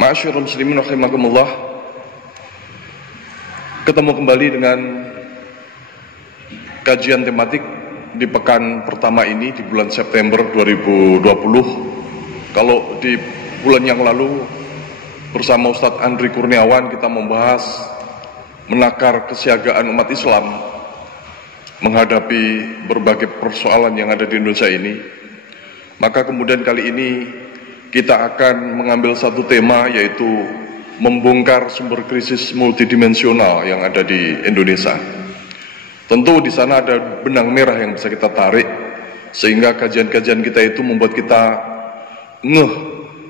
Ma'asyiral muslimin rahimakumullah. Ketemu kembali dengan kajian tematik di pekan pertama ini di bulan September 2020. Kalau di bulan yang lalu bersama Ustadz Andri Kurniawan kita membahas menakar kesiagaan umat Islam menghadapi berbagai persoalan yang ada di Indonesia ini. Maka kemudian kali ini kita akan mengambil satu tema, yaitu membongkar sumber krisis multidimensional yang ada di Indonesia. Tentu di sana ada benang merah yang bisa kita tarik, sehingga kajian-kajian kita itu membuat kita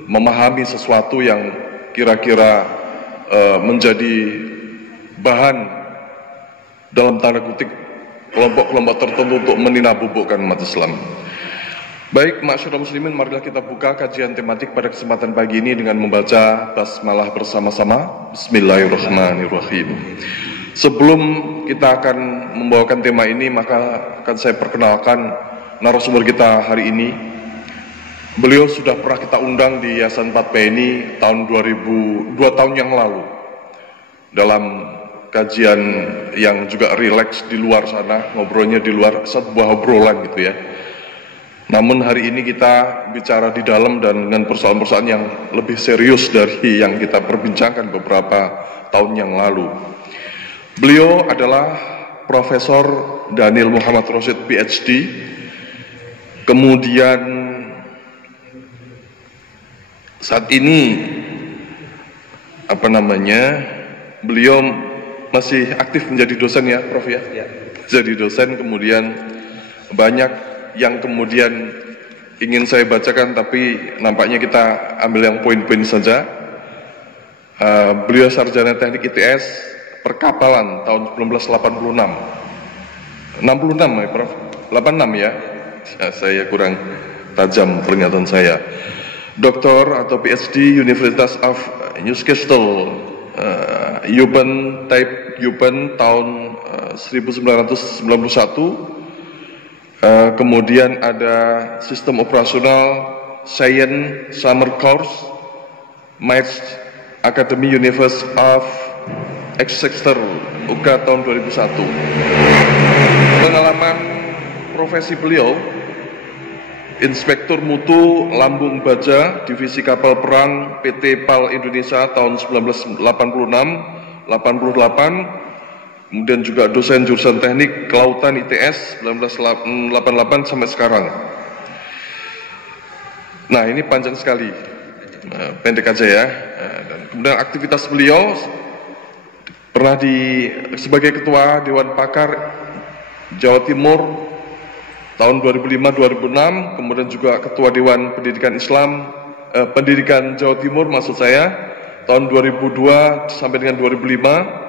memahami sesuatu yang kira-kira menjadi bahan dalam tanda kutip kelompok-kelompok tertentu untuk meninabobokan umat Islam. Baik, ma'asyiral muslimin, marilah kita buka kajian tematik pada kesempatan pagi ini dengan membaca basmalah bersama-sama. Bismillahirrahmanirrahim. Sebelum kita akan membawakan tema ini, maka akan saya perkenalkan narasumber kita hari ini. Beliau sudah pernah kita undang di Yayasan 4P ini tahun 2 tahun yang lalu dalam kajian yang juga rileks di luar sana, ngobrolnya di luar, sebuah obrolan gitu ya. Namun hari ini kita bicara di dalam dan dengan persoalan-persoalan yang lebih serius dari yang kita perbincangkan beberapa tahun yang lalu. Beliau adalah Profesor Daniel Muhammad Rosyid PhD. Kemudian saat ini beliau masih aktif menjadi dosen ya, Prof ya. Jadi dosen, kemudian banyak yang kemudian ingin saya bacakan, tapi nampaknya kita ambil yang poin-poin saja. Beliau sarjana teknik ITS perkapalan tahun 1986. 66 ya Prof? 86 ya? Saya kurang tajam peringatan saya. Doktor atau PhD Universitas of Newcastle, Eupen tahun 1991. Kemudian ada sistem operasional Science Summer Course, Maths Academy University of Exeter, UK tahun 2001. Pengalaman profesi beliau, Inspektur Mutu Lambung Baja, Divisi Kapal Perang PT PAL Indonesia tahun 1986-88. Kemudian juga dosen jurusan teknik kelautan ITS 1988 sampai sekarang. Nah, ini panjang sekali, pendek aja ya. Dan kemudian aktivitas beliau pernah sebagai Ketua Dewan Pakar Jawa Timur tahun 2005-2006, kemudian juga Ketua Dewan Pendidikan Pendidikan Jawa Timur maksud saya tahun 2002 sampai dengan 2005.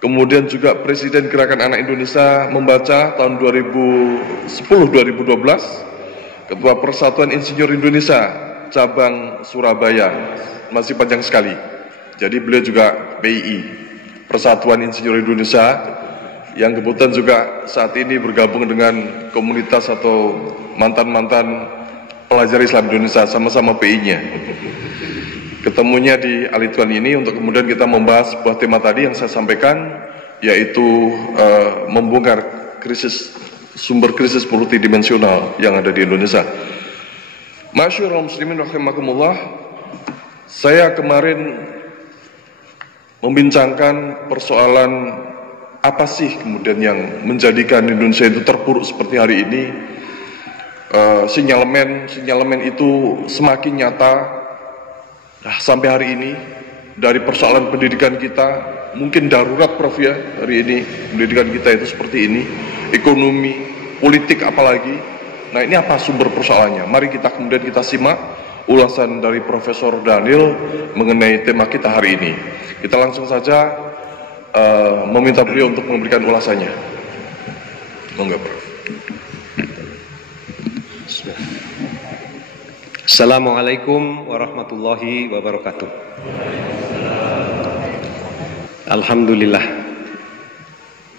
Kemudian juga Presiden Gerakan Anak Indonesia Membaca tahun 2010-2012, Ketua Persatuan Insinyur Indonesia Cabang Surabaya, masih panjang sekali. Jadi beliau juga PII, Persatuan Insinyur Indonesia, yang kebetulan juga saat ini bergabung dengan komunitas atau mantan-mantan pelajar Islam Indonesia, sama-sama PI-nya. Ketemunya di Alituan ini untuk kemudian kita membahas sebuah tema tadi yang saya sampaikan, yaitu membongkar sumber krisis multidimensional yang ada di Indonesia. Ma'asyiral muslimin rahimakumullah, saya kemarin membincangkan persoalan apa sih kemudian yang menjadikan Indonesia itu terpuruk seperti hari ini. Sinyalemen itu semakin nyata. Nah, sampai hari ini dari persoalan pendidikan kita mungkin darurat Prof ya, hari ini pendidikan kita itu seperti ini, ekonomi, politik apalagi. Nah, ini apa sumber persoalannya? Mari kita kemudian kita simak ulasan dari Profesor Daniel mengenai tema kita hari ini. Kita langsung saja meminta beliau untuk memberikan ulasannya. Monggo Prof. Assalamualaikum warahmatullahi wabarakatuh. Alhamdulillah.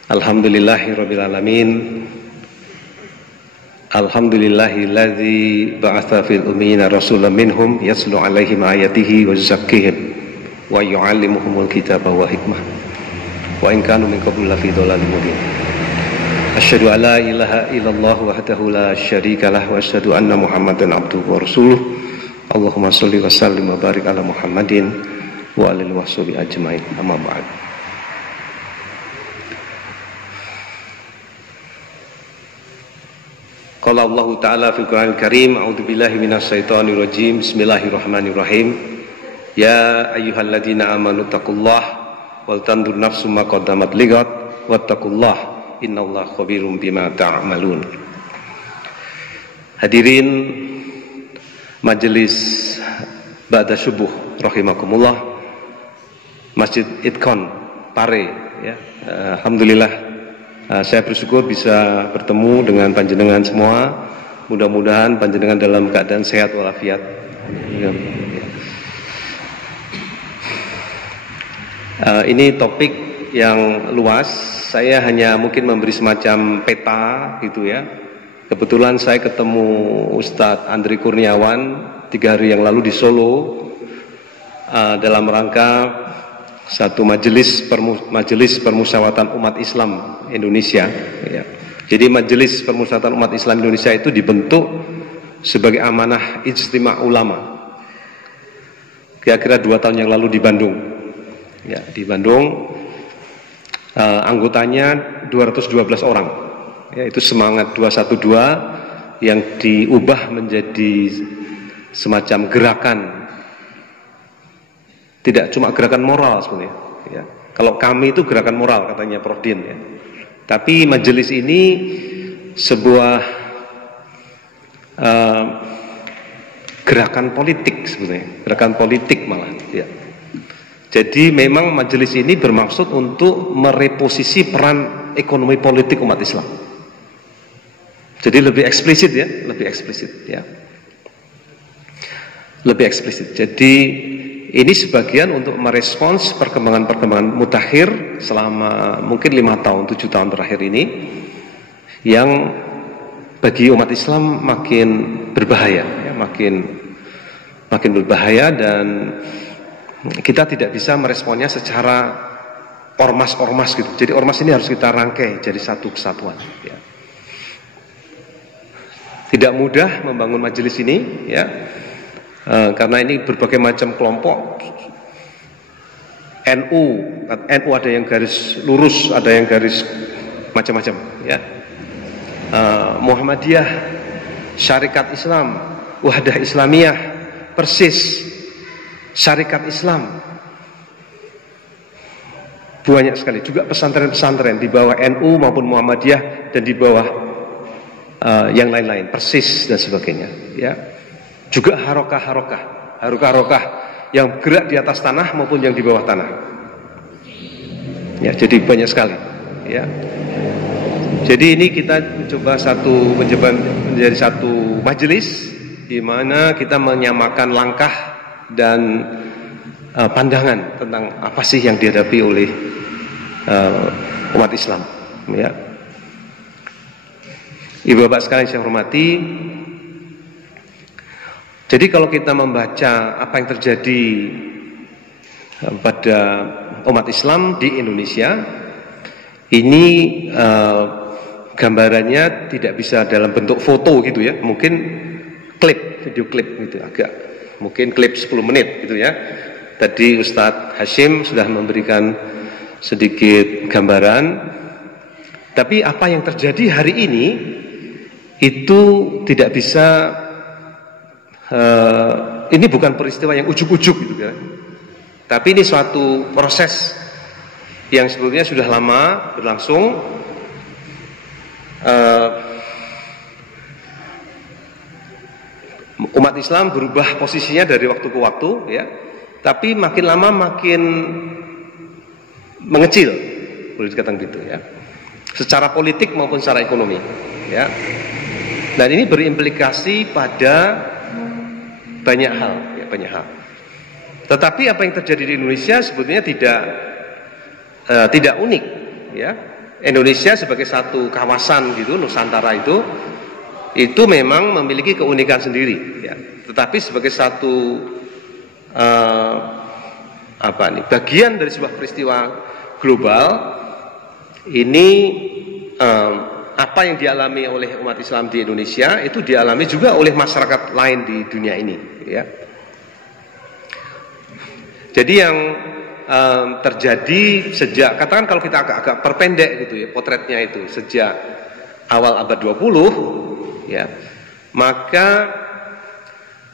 Alhamdulillahirabbil alamin. Alhamdulillahilladzi ba'atha fil ummiyina rasulan minhum yatlu 'alaihim ayatihi wa yuzakkihim wa yu'allimuhumul kitaba wa hikmah wa in kanu min qablu lafi dhalalin mubin. Asyhadu an la ilaha illallah wahdahu la syarika lah wa asyhadu anna Muhammadan abduhu wa rasuluh. Allahumma shalli wa sallim wa barik ala Muhammadin wa alihi washabihi ajmain. Amma ba'd. Qala Allah Ta'ala fil Qur'anil Karim, a'udzu billahi minasyaitonir rajim. Bismillahirrahmanirrahim. Ya ayyuhalladzina amanu taqullaha wal tandur nafsum ma qaddamat ligat wattaqullaha innallaha khabirum bima ta'malun. Hadirin majelis ba'da subuh rahimakumullah, Masjid Idkon Pare ya. Alhamdulillah saya bersyukur bisa bertemu dengan panjenengan semua. Mudah-mudahan panjenengan dalam keadaan sehat walafiat. Ini topik yang luas. Saya hanya mungkin memberi semacam peta gitu ya. Kebetulan saya ketemu Ustadz Andri Kurniawan 3 hari yang lalu di Solo dalam rangka satu majelis permusyawaratan umat Islam Indonesia ya. Jadi majelis permusyawaratan umat Islam Indonesia itu dibentuk sebagai amanah ijtima' ulama kira-kira 2 tahun yang lalu di Bandung ya. Di Bandung anggotanya 212 orang ya. Itu semangat 212 yang diubah menjadi semacam gerakan. Tidak cuma gerakan moral sebenarnya ya. Kalau kami itu gerakan moral katanya Prof. Din ya. Tapi majelis ini sebuah gerakan politik sebenarnya. Gerakan politik malah ya. Jadi memang majelis ini bermaksud untuk mereposisi peran ekonomi politik umat Islam. Jadi lebih eksplisit ya, lebih eksplisit ya. Lebih eksplisit. Jadi ini sebagian untuk merespons perkembangan-perkembangan mutakhir selama mungkin 5 tahun, 7 tahun terakhir ini yang bagi umat Islam makin berbahaya, ya, makin berbahaya dan kita tidak bisa meresponnya secara ormas-ormas gitu. Jadi ormas ini harus kita rangkai jadi satu kesatuan. Ya. Tidak mudah membangun majelis ini, ya. Karena ini berbagai macam kelompok. NU ada yang garis lurus, ada yang garis macam-macam ya. Muhammadiyah, Syarikat Islam, Wahdah Islamiyah, Persis, Syarikat Islam. Banyak sekali juga pesantren-pesantren di bawah NU maupun Muhammadiyah dan di bawah yang lain-lain, Persis dan sebagainya ya. Juga harokah yang gerak di atas tanah maupun yang di bawah tanah. Ya, jadi banyak sekali. Ya. Jadi ini kita mencoba menjadi satu majelis di mana kita menyamakan langkah dan pandangan tentang apa sih yang dihadapi oleh umat Islam. Ya. Ibu bapak sekalian saya hormati. Jadi kalau kita membaca apa yang terjadi pada umat Islam di Indonesia, ini gambarannya tidak bisa dalam bentuk foto gitu ya, mungkin video klip gitu, agak mungkin klip 10 menit gitu ya. Tadi Ustadz Hashim sudah memberikan sedikit gambaran, tapi apa yang terjadi hari ini itu tidak bisa. Ini bukan peristiwa yang ujuk-ujuk gitu kan. Tapi ini suatu proses yang sebetulnya sudah lama berlangsung. Umat Islam berubah posisinya dari waktu ke waktu ya. Tapi makin lama makin mengecil, boleh dikatakan gitu ya. Secara politik maupun secara ekonomi ya. Dan ini berimplikasi pada banyak hal. Tetapi apa yang terjadi di Indonesia sebetulnya tidak unik, ya. Indonesia sebagai satu kawasan gitu, Nusantara itu itu memang memiliki keunikan sendiri, ya. Tetapi sebagai satu bagian dari sebuah peristiwa global ini, apa yang dialami oleh umat Islam di Indonesia itu dialami juga oleh masyarakat lain di dunia ini, ya. Jadi yang terjadi sejak, katakan kalau kita agak perpendek gitu ya potretnya itu, sejak awal abad 20 ya, maka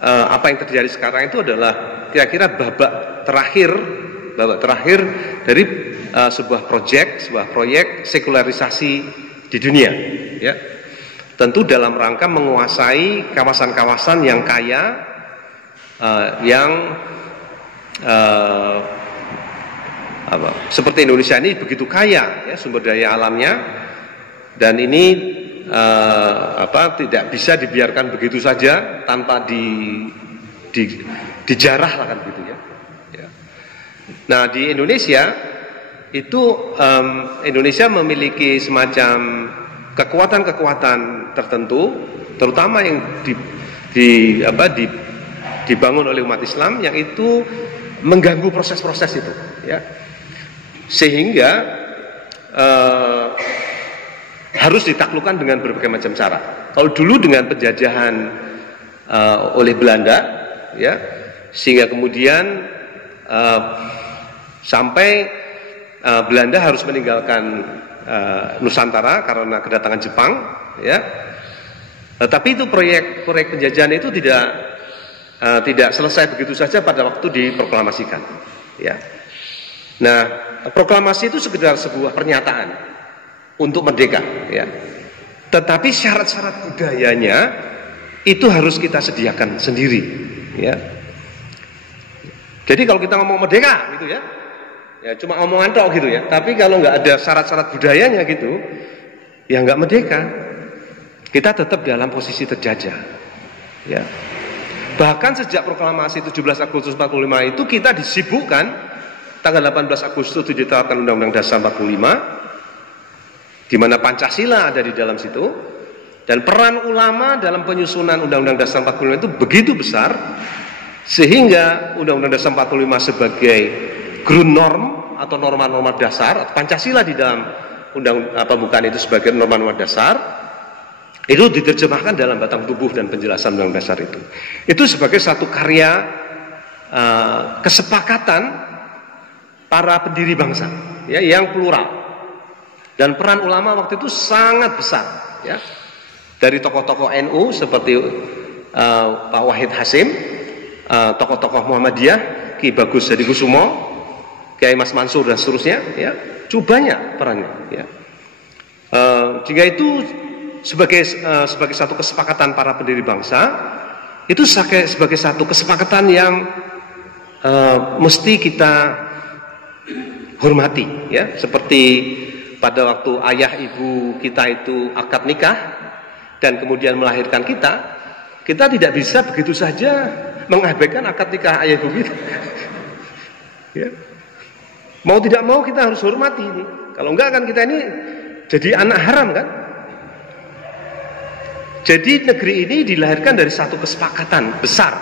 apa yang terjadi sekarang itu adalah kira-kira babak terakhir dari sebuah proyek sekularisasi di dunia, ya. Tentu dalam rangka menguasai kawasan-kawasan yang kaya, seperti Indonesia ini begitu kaya, ya, sumber daya alamnya, dan ini tidak bisa dibiarkan begitu saja tanpa dijarah lah kan gitu, ya. Nah, di Indonesia itu Indonesia memiliki semacam kekuatan-kekuatan tertentu, terutama yang dibangun oleh umat Islam, yang itu mengganggu proses-proses itu, ya. Sehingga harus ditaklukkan dengan berbagai macam cara. Kalau dulu dengan penjajahan oleh Belanda, ya, sehingga kemudian sampai Belanda harus meninggalkan Nusantara karena kedatangan Jepang, ya. Tapi itu proyek penjajahan itu tidak selesai begitu saja pada waktu diproklamasikan, ya. Nah, proklamasi itu sekedar sebuah pernyataan untuk merdeka, ya. Tetapi syarat-syarat budayanya itu harus kita sediakan sendiri, ya. Jadi kalau kita ngomong merdeka gitu, ya, cuma omongan tok gitu, ya. Tapi kalau nggak ada syarat-syarat budayanya gitu, ya nggak merdeka. Kita tetap dalam posisi terjajah, ya. Bahkan sejak proklamasi 17 Agustus 45 itu kita disibukkan, tanggal 18 Agustus itu ditetapkan Undang-Undang Dasar 45, di mana Pancasila ada di dalam situ, dan peran ulama dalam penyusunan Undang-Undang Dasar 45 itu begitu besar, sehingga Undang-Undang Dasar 45 sebagai ground norm atau norma-norma dasar, Pancasila di dalam pembukaan itu sebagai norma-norma dasar, itu diterjemahkan dalam batang tubuh dan penjelasan Undang-Undang Dasar itu. Itu sebagai satu karya kesepakatan para pendiri bangsa, ya, yang plural. Dan peran ulama waktu itu sangat besar, ya. Dari tokoh-tokoh NU seperti Pak Wahid Hasim, tokoh-tokoh Muhammadiyah, Ki Bagus Hadikusumo, Kiai Mas Mansur dan seterusnya, ya. Cukup banyak perannya, ya. Jika itu sebagai satu kesepakatan para pendiri bangsa, itu sebagai satu kesepakatan yang mesti kita hormati, ya. Seperti pada waktu ayah ibu kita itu akad nikah dan kemudian melahirkan kita tidak bisa begitu saja mengabaikan akad nikah ayah ibu kita. Ya. Mau tidak mau kita harus hormati ini. Kalau enggak kan kita ini jadi anak haram kan? Jadi negeri ini dilahirkan dari satu kesepakatan besar,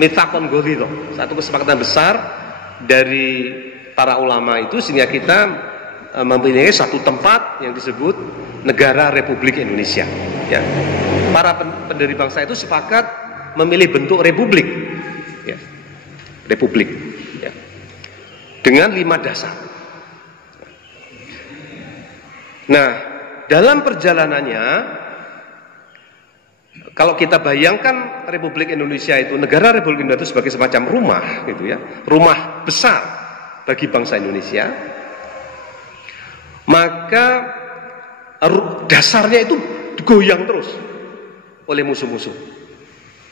mitsaqon ghalidha, satu kesepakatan besar dari para ulama itu, sehingga kita mempunyai satu tempat yang disebut Negara Republik Indonesia, ya. Para pendiri bangsa itu sepakat memilih bentuk republik, ya. Republik, ya. Dengan 5 dasar. Nah, dalam perjalanannya, kalau kita bayangkan Republik Indonesia itu, Negara Republik Indonesia itu sebagai semacam rumah gitu, ya. Rumah besar bagi bangsa Indonesia, maka dasarnya itu digoyang terus oleh musuh-musuh.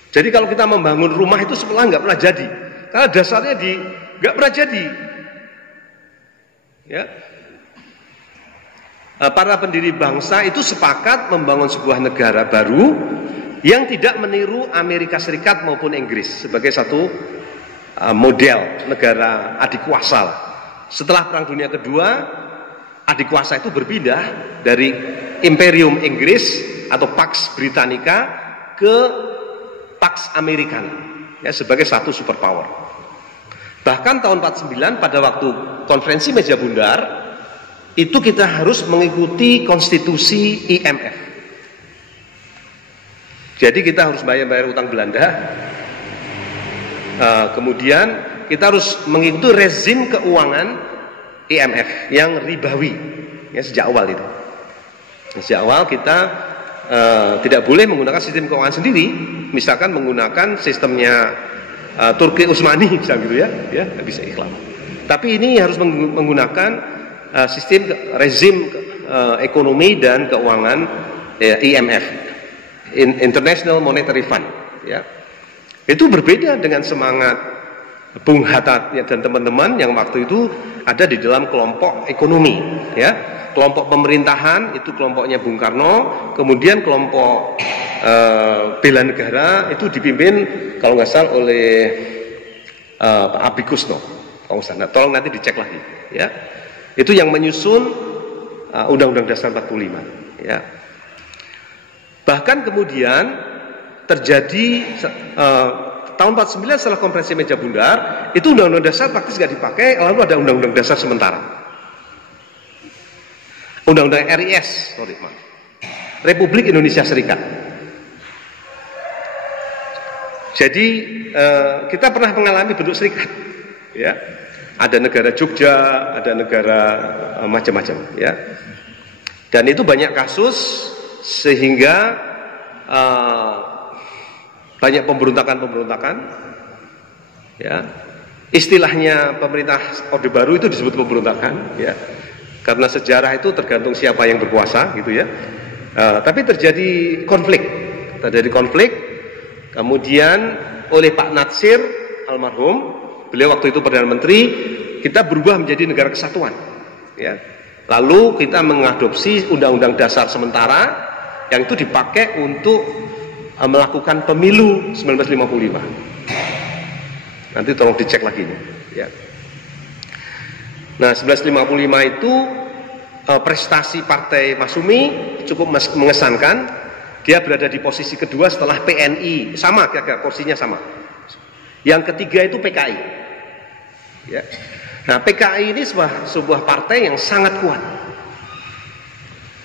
Jadi kalau kita membangun rumah itu sebenarnya nggak pernah jadi, karena dasarnya nggak pernah jadi, ya. Para pendiri bangsa itu sepakat membangun sebuah negara baru yang tidak meniru Amerika Serikat maupun Inggris sebagai satu model negara adikuasa. Setelah Perang Dunia Kedua, adikuasa itu berpindah dari Imperium Inggris atau Pax Britannica ke Pax Americana, ya, sebagai satu superpower. Bahkan tahun 49 pada waktu konferensi meja bundar itu kita harus mengikuti konstitusi IMF. Jadi kita harus bayar utang Belanda. Kemudian kita harus mengikuti rezim keuangan IMF yang ribawi, ya, sejak awal itu. Sejak awal kita tidak boleh menggunakan sistem keuangan sendiri, misalkan menggunakan sistemnya Turki Utsmani, misalnya gitu ya, nggak bisa ikhlas. Tapi ini harus menggunakan sistem rezim ekonomi dan keuangan IMF, International Monetary Fund, ya. Itu berbeda dengan semangat Bung Hatta dan teman-teman yang waktu itu ada di dalam kelompok ekonomi, ya. Kelompok pemerintahan itu kelompoknya Bung Karno, kemudian kelompok bela negara itu dipimpin kalau nggak salah oleh Pak Abikusno. Nah, tolong nanti dicek lagi, ya. Itu yang menyusun Undang-Undang Dasar 45, ya. Bahkan kemudian terjadi tahun 49 setelah konferensi meja bundar itu Undang-Undang Dasar praktis nggak dipakai, lalu ada Undang-Undang Dasar sementara, Undang-Undang RIS, Republik Indonesia Serikat. Jadi kita pernah mengalami bentuk serikat, ya. Ada negara Jogja, ada negara macam-macam, ya. Dan itu banyak kasus sehingga banyak pemberontakan, ya. Istilahnya pemerintah Orde Baru itu disebut pemberontakan, ya. Karena sejarah itu tergantung siapa yang berkuasa, gitu ya. Tapi terjadi konflik, kemudian oleh Pak Natsir almarhum, beliau waktu itu Perdana Menteri, kita berubah menjadi negara kesatuan, ya. Lalu kita mengadopsi Undang-Undang Dasar sementara yang itu dipakai untuk melakukan pemilu 1955. Nanti tolong dicek lagi, ya. Nah, 1955 itu prestasi Partai Masyumi cukup mengesankan. Dia berada di posisi kedua setelah PNI, sama kira-kira porsinya sama. Yang ketiga itu PKI, ya. Nah, PKI ini sebuah partai yang sangat kuat,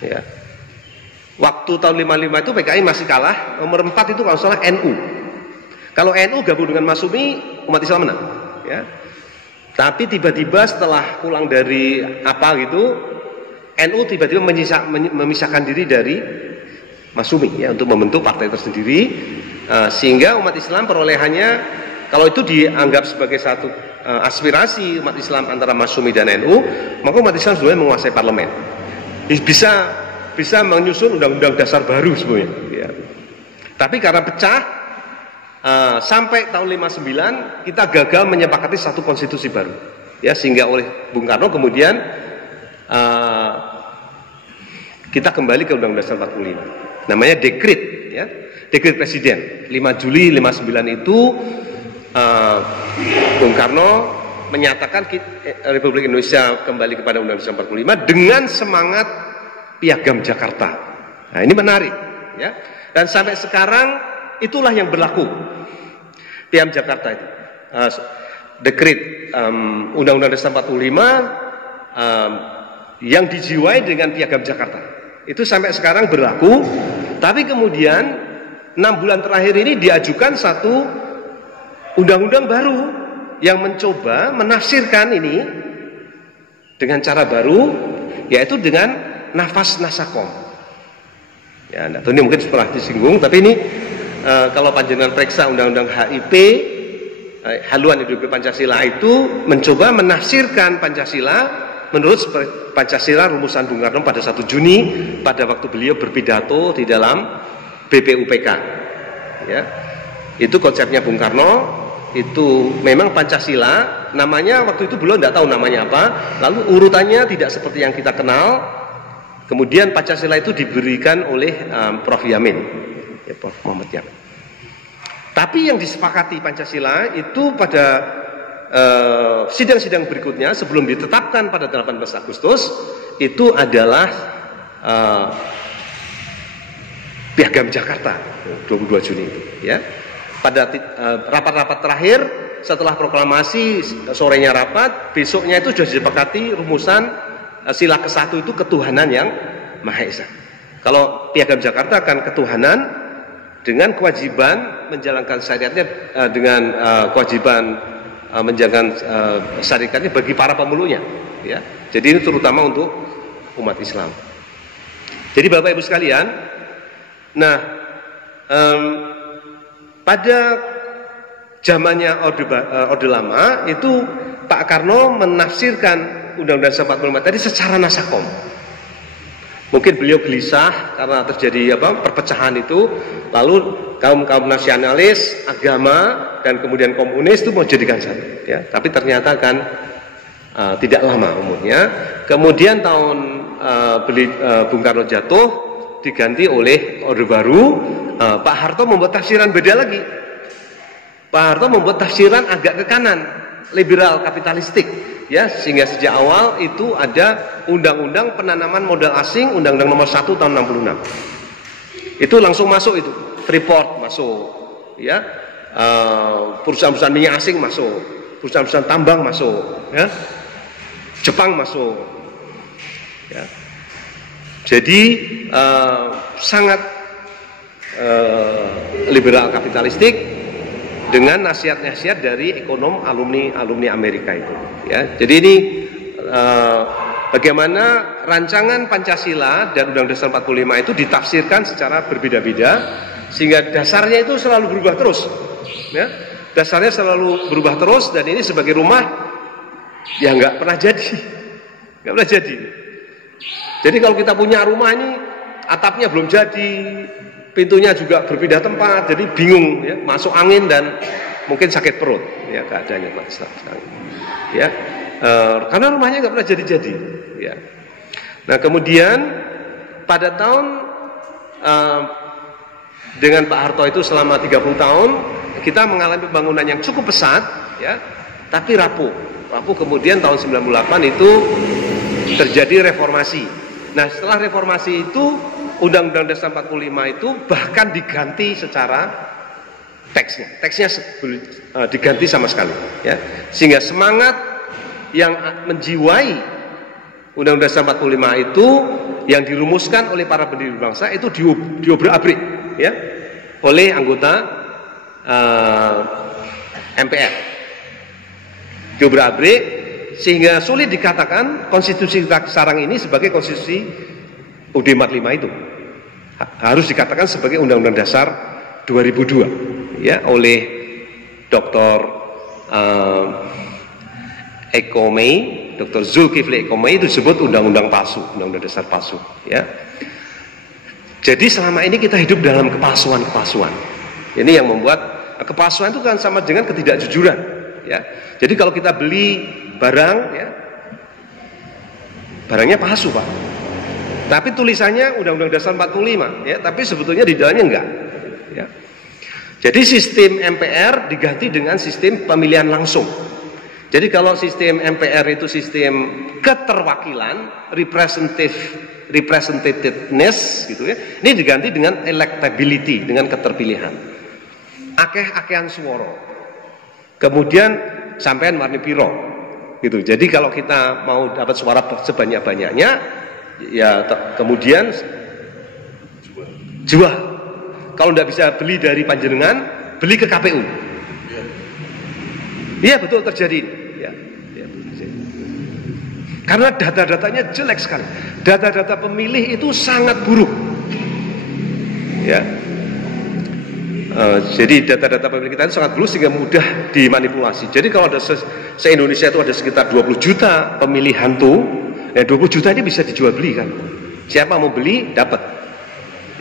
ya. Waktu tahun 55 itu PKI masih kalah, nomor 4 itu kalau salah NU. Kalau NU gabung dengan Masyumi, umat Islam menang, ya. Tapi tiba-tiba setelah pulang dari apa gitu, NU tiba-tiba memisahkan diri dari Masyumi, ya, untuk membentuk partai tersendiri, sehingga umat Islam perolehannya, kalau itu dianggap sebagai satu aspirasi umat Islam antara Masyumi dan NU, maka umat Islam sebenarnya menguasai parlemen, bisa menyusun Undang-Undang Dasar baru sebenarnya, ya. Tapi karena pecah sampai tahun 59 kita gagal menyepakati satu konstitusi baru, ya, sehingga oleh Bung Karno kemudian kita kembali ke Undang-Undang Dasar 45. Namanya dekret, ya, dekret presiden 5 Juli 59 itu Bung Karno menyatakan Republik Indonesia kembali kepada Undang-Undang Dasar 45 dengan semangat Piagam Jakarta. Nah, ini menarik, ya. Dan sampai sekarang itulah yang berlaku. Piagam Jakarta itu, dekret Undang-Undang Dasar 45 yang dijiwai dengan Piagam Jakarta. Itu sampai sekarang berlaku. Tapi kemudian 6 bulan terakhir ini diajukan satu undang-undang baru yang mencoba menafsirkan ini dengan cara baru, yaitu dengan nafas nasakom. Ya, nah, ini mungkin setelah disinggung, tapi ini kalau panjenengan periksa undang-undang HIP, haluan ideologi Pancasila itu mencoba menafsirkan Pancasila menurut Pancasila rumusan Bung Karno pada 1 Juni pada waktu beliau berpidato di dalam BPUPK, ya. Itu konsepnya Bung Karno, itu memang Pancasila namanya waktu itu beliau tidak tahu namanya apa, lalu urutannya tidak seperti yang kita kenal. Kemudian Pancasila itu diberikan oleh Prof. Yamin, ya, Prof. Muhammad Yamin. Tapi yang disepakati Pancasila itu pada sidang-sidang berikutnya sebelum ditetapkan pada 18 Agustus itu adalah Piagam Jakarta 22 Juni itu ya. Pada rapat-rapat terakhir setelah proklamasi, sorenya rapat, besoknya itu sudah disepakati rumusan sila ke-1 itu ketuhanan yang Maha Esa. Kalau Piagam Jakarta kan ketuhanan dengan kewajiban menjalankan syariatnya, dengan kewajiban menjalankan syariatnya bagi para pemeluknya ya. Jadi ini terutama untuk umat Islam. Jadi Bapak Ibu sekalian, nah pada zamannya Orde Lama itu Pak Karno menafsirkan Undang-Undang 45 tadi secara nasakom. Mungkin beliau gelisah karena terjadi perpecahan itu, lalu kaum nasionalis, agama dan kemudian komunis itu mau jadikan satu ya. Tapi ternyata kan tidak lama umurnya. Kemudian tahun Bung Karno jatuh diganti oleh Orde Baru. Pak Harto membuat tafsiran beda lagi. Pak Harto membuat tafsiran agak ke kanan, liberal kapitalistik ya, sehingga sejak awal itu ada undang-undang penanaman modal asing, undang-undang nomor 1 tahun 66. Itu langsung masuk itu, Freeport masuk ya. Perusahaan-perusahaan minyak asing masuk, perusahaan-perusahaan tambang masuk ya. Jepang masuk ya. Jadi sangat liberal kapitalistik dengan nasihat-nasihat dari ekonom alumni Amerika itu ya. Jadi ini bagaimana rancangan Pancasila dan Undang-Undang Dasar 45 itu ditafsirkan secara berbeda-beda sehingga dasarnya itu selalu berubah terus ya. Dasarnya selalu berubah terus dan ini sebagai rumah ya nggak pernah jadi. Jadi kalau kita punya rumah ini atapnya belum jadi, pintunya juga berpindah tempat, jadi bingung ya, masuk angin dan mungkin sakit perut ya keadaannya Pak Islam ya, karena rumahnya nggak pernah jadi ya. Nah kemudian pada tahun dengan Pak Harto itu selama 30 tahun kita mengalami pembangunan yang cukup pesat ya, tapi rapuh. Kemudian tahun 98 itu terjadi reformasi. Nah setelah reformasi itu Undang-Undang Dasar 45 itu bahkan diganti secara teksnya diganti sama sekali ya. Sehingga semangat yang menjiwai Undang-Undang Dasar 45 itu yang dirumuskan oleh para pendiri bangsa itu diobrak-abrik ya oleh anggota MPR. Diobrak-abrik sehingga sulit dikatakan konstitusi sekarang ini sebagai konstitusi UUD 45 itu. Harus dikatakan sebagai Undang-Undang Dasar 2002 ya oleh Dr. Ekomei, Dr. Zulkifli Ekomei itu disebut undang-undang palsu, Undang-Undang Dasar palsu ya. Jadi selama ini kita hidup dalam kepalsuan. Ini yang membuat kepalsuan itu kan sama dengan ketidakjujuran ya. Jadi kalau kita beli barang ya, barangnya palsu Pak, tapi tulisannya Undang-Undang Dasar 45 ya, tapi sebetulnya di dalamnya enggak ya. Jadi sistem MPR diganti dengan sistem pemilihan langsung. Jadi kalau sistem MPR itu sistem keterwakilan, representativeness gitu ya, ini diganti dengan electability, dengan keterpilihan. Akeh-akehan suara. Kemudian sampean warni piro gitu. Jadi kalau kita mau dapat suara sebanyak-banyaknya ya kemudian jual. Kalau tidak bisa beli dari panjenengan, beli ke KPU. Iya betul terjadi. Ya, karena data-datanya jelek sekali. Data-data pemilih itu sangat buruk. Ya. Jadi data-data pemilih kita itu sangat buruk sehingga mudah dimanipulasi. Jadi kalau ada se-Indonesia itu ada sekitar 20 juta pemilih hantu, ya 20 juta ini bisa dijual beli kan. Siapa mau beli dapat.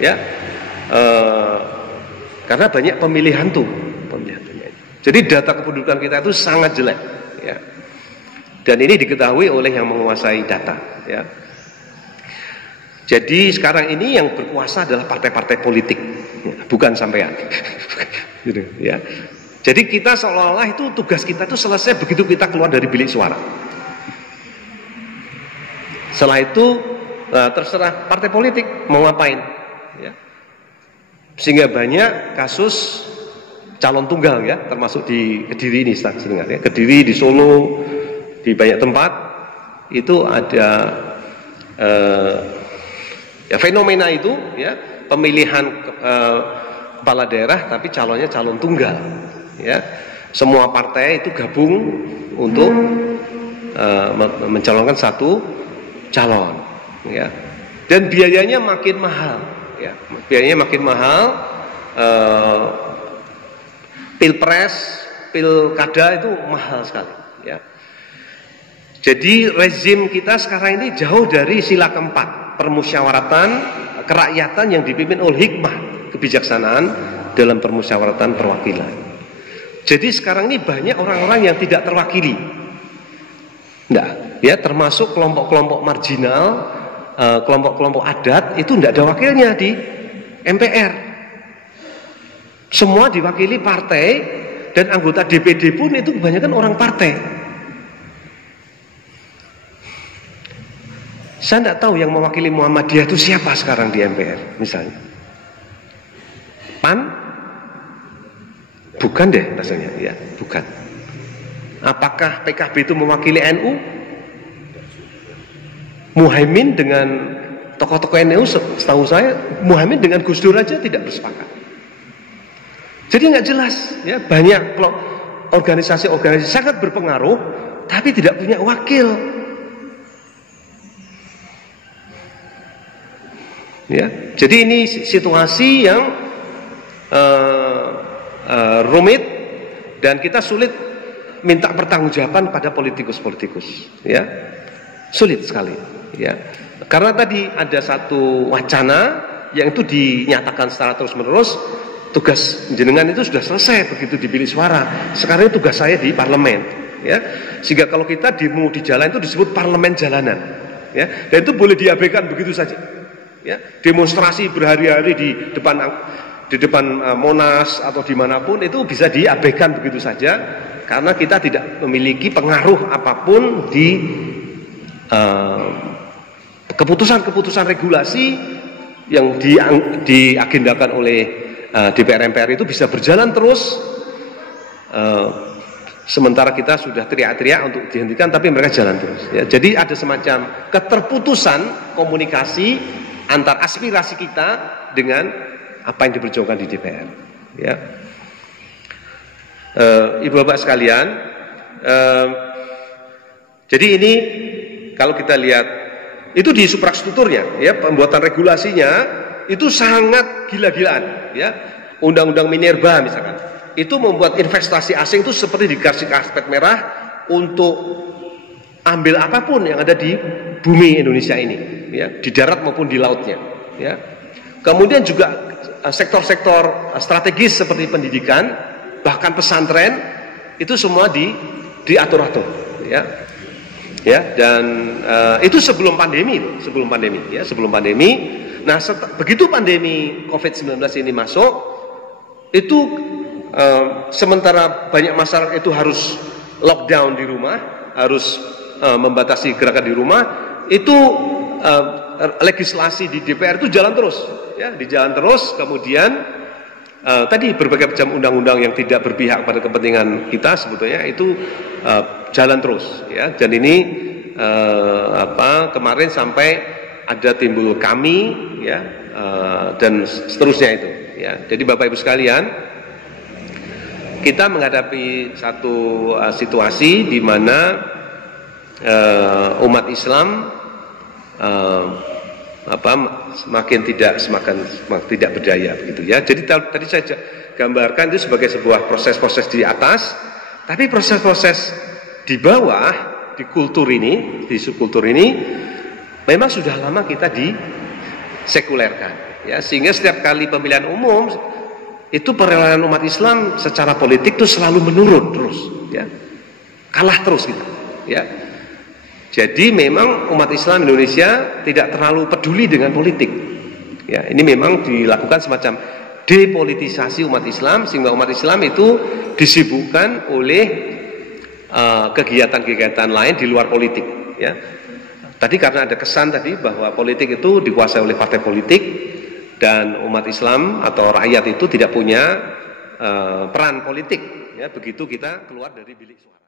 Ya. Karena banyak pemilih hantu. Jadi data kependudukan kita itu sangat jelek ya. Dan ini diketahui oleh yang menguasai data ya. Jadi sekarang ini yang berkuasa adalah partai-partai politik ya, bukan sampean. Gitu ya. Jadi kita seolah-olah itu tugas kita itu selesai begitu kita keluar dari bilik suara. Setelah itu terserah partai politik mau ngapain ya. Sehingga banyak kasus calon tunggal ya, termasuk di Kediri ini saya dengar ya. Kediri, di Solo, di banyak tempat itu ada ya fenomena itu ya, pemilihan kepala daerah tapi calonnya calon tunggal ya. Semua partai itu gabung untuk mencalonkan satu calon ya. Dan biayanya makin mahal ya. Biayanya makin mahal. Pilpres, pilkada itu mahal sekali ya. Jadi rezim kita sekarang ini jauh dari sila keempat, permusyawaratan kerakyatan yang dipimpin oleh hikmah kebijaksanaan dalam permusyawaratan perwakilan. Jadi sekarang ini banyak orang-orang yang tidak terwakili. Nah, ya termasuk kelompok-kelompok marginal, kelompok-kelompok adat itu tidak ada wakilnya di MPR. Semua diwakili partai dan anggota DPD pun itu kebanyakan orang partai. Saya tidak tahu yang mewakili Muhammadiyah itu siapa sekarang di MPR misalnya. PAN? Bukan deh rasanya, ya, bukan. Apakah PKB itu mewakili NU? Muhaimin dengan tokoh-tokoh NU, setahu saya Muhaimin dengan Gus Dur aja tidak bersepakat. Jadi nggak jelas, ya, banyak organisasi-organisasi sangat berpengaruh, tapi tidak punya wakil. Ya, jadi ini situasi yang rumit dan kita sulit minta pertanggungjawaban pada politikus-politikus, ya, sulit sekali, ya, karena tadi ada satu wacana yang itu dinyatakan secara terus-menerus. Tugas jenengan itu sudah selesai begitu dipilih suara. Sekarang tugas saya di parlemen, ya. Sehingga kalau kita demo di jalan itu disebut parlemen jalanan, ya. Dan itu boleh diabaikan begitu saja, ya. Demonstrasi berhari-hari di depan Monas atau dimanapun itu bisa diabaikan begitu saja karena kita tidak memiliki pengaruh apapun di keputusan-keputusan regulasi yang diagendakan oleh DPR MPR itu bisa berjalan terus, sementara kita sudah teriak-teriak untuk dihentikan, tapi mereka jalan terus. Ya. Jadi ada semacam keterputusan komunikasi antar aspirasi kita dengan apa yang diperjuangkan di DPR. Ya. Ibu bapak sekalian, jadi ini kalau kita lihat itu di suprastrukturnya, ya, pembuatan regulasinya itu sangat gila-gilaan, ya. Undang-undang Minerba misalkan, itu membuat investasi asing itu seperti dikasih karpet merah untuk ambil apapun yang ada di bumi Indonesia ini, ya, di darat maupun di lautnya, ya. Kemudian juga sektor-sektor strategis seperti pendidikan, bahkan pesantren itu semua diatur-atur, ya. Ya, dan itu sebelum pandemi, ya, sebelum pandemi. Nah, begitu pandemi COVID-19 ini masuk, itu sementara banyak masyarakat itu harus lockdown di rumah, harus membatasi gerakan di rumah, itu legislasi di DPR itu jalan terus, ya, dijalan terus. Kemudian tadi berbagai macam undang-undang yang tidak berpihak pada kepentingan kita sebetulnya itu jalan terus, ya. Dan ini kemarin sampai ada timbul kami, ya, dan seterusnya itu, ya. Jadi Bapak Ibu sekalian, kita menghadapi satu situasi di mana umat Islam semakin tidak berdaya begitu, ya. Jadi tadi saya gambarkan itu sebagai sebuah proses-proses di atas, tapi proses-proses di bawah, di kultur ini, di subkultur ini memang sudah lama kita disekulerkan, ya, sehingga setiap kali pemilihan umum itu perelahan umat Islam secara politik itu selalu menurun terus, ya, kalah terus gitu, ya. Jadi memang umat Islam Indonesia tidak terlalu peduli dengan politik, ya. Ini memang dilakukan semacam depolitisasi umat Islam sehingga umat Islam itu disibukkan oleh kegiatan-kegiatan lain di luar politik, ya. Tadi karena ada kesan tadi bahwa politik itu dikuasai oleh partai politik, dan umat Islam atau rakyat itu tidak punya peran politik ya begitu kita keluar dari bilik suara.